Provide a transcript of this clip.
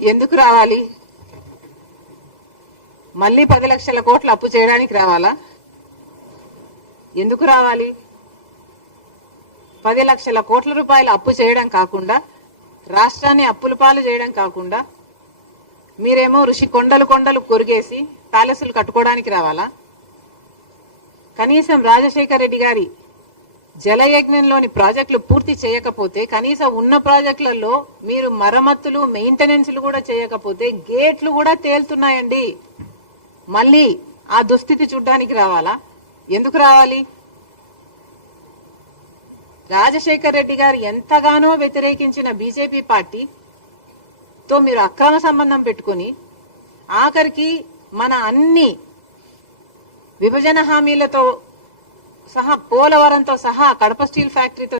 ఎందుకు రావాలి? మళ్ళీ 10 లక్షల కోట్లు అప్పు చేయడానికి రావాలా? ఎందుకు రావాలి? 10 లక్షల కోట్ల రూపాయలు అప్పు చేయడం కాకుండా, రాష్ట్రాన్ని అప్పుల పాలు చేయడం కాకుండా, మీరేమో ఋషి కొండలు కొండలు కొరిగేసి ప్యాలెస్లు కట్టుకోవడానికి రావాలా? కనీసం రాజశేఖర రెడ్డి గారి జలయజ్ఞంలోని ప్రాజెక్టులు పూర్తి చేయకపోతే, కనీసం ఉన్న ప్రాజెక్టులలో మీరు మరమ్మతులు మెయింటెనెన్స్లు కూడా చేయకపోతే గేట్లు కూడా తేలుతున్నాయండి. మళ్ళీ ఆ దుస్థితి చూడ్డానికి రావాలా? ఎందుకు రావాలి? రాజశేఖర రెడ్డి గారు ఎంతగానో వ్యతిరేకించిన బీజేపీ పార్టీతో మీరు అక్రమ సంబంధం పెట్టుకుని ఆఖరికి మన అన్ని విభజన హామీలతో సహా, పోలవరంతో సహా, కడప స్టీల్ ఫ్యాక్టరీతో